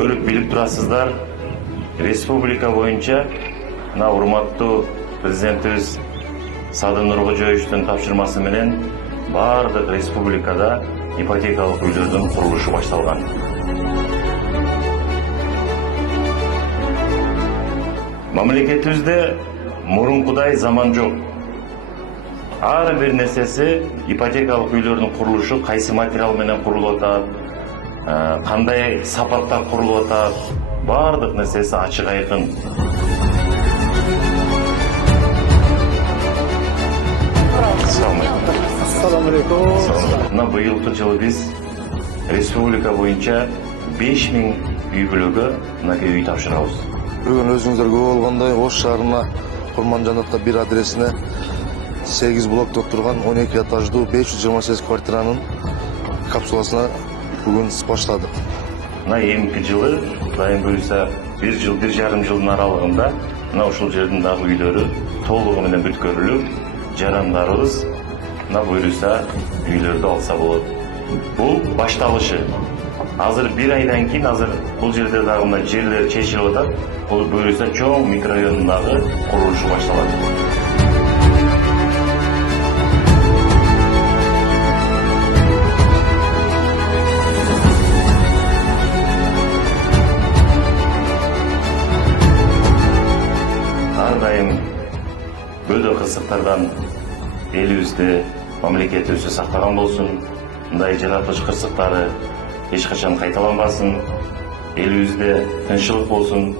көрүп билип турасыздар, республика боюнча мына урматтуу президентибиз Садыр Нуркожоевичтин тапшырмасы менен бардык республикада ипотекалык үйлөрдүн курулушу башталган. Мамлекетибизде мурункудай заман жок. Ар бир нерсеси ипотекалык үйлөрдүн курулушу кайсы материал менен курулуп атат, кандай сапатта курулуп атат, бардык нерсеси ачык айкын. Assalamu alaikum. Мына быйылкы жылы биз республика боюнча 5000 үй бүлөгө мынакей үй тапшырабыз. Бүгін өзіңіздер көп болгондой Ош шаарына Курманжанатта бир адресине 8 блокта турган 12 этаждуу 528 квартиранын капсуласына бүгүн баштадык. Мына эмки жылы дайым буюрса 1 жыл, 1,5 жылдын аралыгында мына ушул жердин дагы үйлөрү толугу менен бүткөрүлүп, жарандарыбыз мына буюрса үйлөрдү алса болот. Бул башталышы. Азыр 1 айдан кийин бул жерде дагы мына жерлер чечилип атат. Бул буюрса чоң микрорайондагы курулушу башталат. Ар дайым бөлө кырсыктардан элибизди, мамлекетибизди сактаган болсун. Мындай жаратылыш кырсыктары эч качан кайталанбасын. Элибизде тынччылык болсун.